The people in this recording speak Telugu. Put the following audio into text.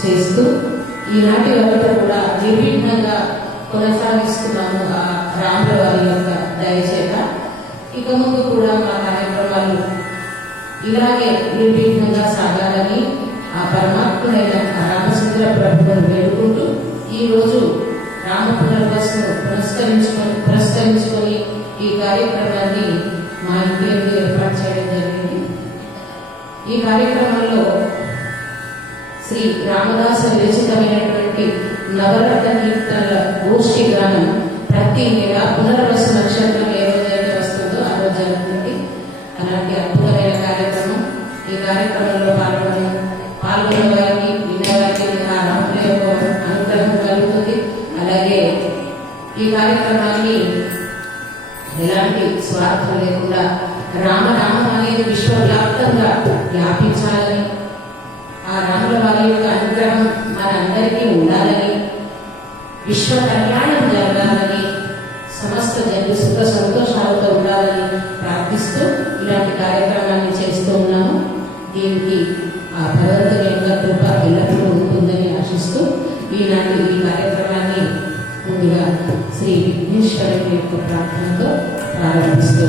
చేస్తూ ఈనాటి వరకు కూడా నిర్విఘ్నంగా కొనసాగిస్తున్నాము ఆ రాముల వారి యొక్క దయచేత. ఇక ముందు కూడా మా కార్యక్రమాలు ఇలాగే నిర్విఘ్నంగా సాగాలని ఆ పరమాత్ముడైన రామచంద్ర ప్రభువును వేడుకుంటూ ఈ రోజు రామ పునర్వసును పురస్కరించుకొని పురస్కరించుకొని ఈ కార్యక్రమాన్ని మా ఇంటి ఏర్పాటు చేయడం జరిగింది. ఈ కార్యక్రమంలో శ్రీ రామదాసు విరచితమైనటువంటి నవరత్న కీర్తనల గోష్ఠి గానం ప్రతి నెల పునర్వసు నక్షత్రం ఏదైతే వస్తుందో ఆ రోజు జరుగుతుంది అలాంటి అద్భుతమైన కార్యక్రమం ఈ కార్యక్రమంలో పాల్గొని పాల్గొన్న వారికి వినేవారికి రాముల యొక్క అనుగ్రహం కలుగుతుంది. అలాగే ఈ కార్యక్రమాన్ని ఎలాంటి స్వార్థం లేకుండా రామనామం అనేది విశ్వవ్యాప్తంగా వ్యాపించాలని ఆ రాముల వారి యొక్క అనుగ్రహం మనందరికీ ఉండాలని విశ్వ కళ్యాణం జరగాలని సమస్త జన్మ సుఖ సంతోషాలతో ఉండాలని ప్రార్థిస్తూ ఇలాంటి కార్యక్రమాన్ని చేస్తూ ఉన్నాము. దీనికి ఆ భగవంతుని యొక్క కృప ఎల్లప్పుడూ ఉంటుందని ఆశిస్తూ ఈనాటి ఈ కార్యక్రమాన్ని ముందుగా శ్రీ విఘ్నేశ్వరుని యొక్క ప్రార్థనతో ప్రారంభిస్తూ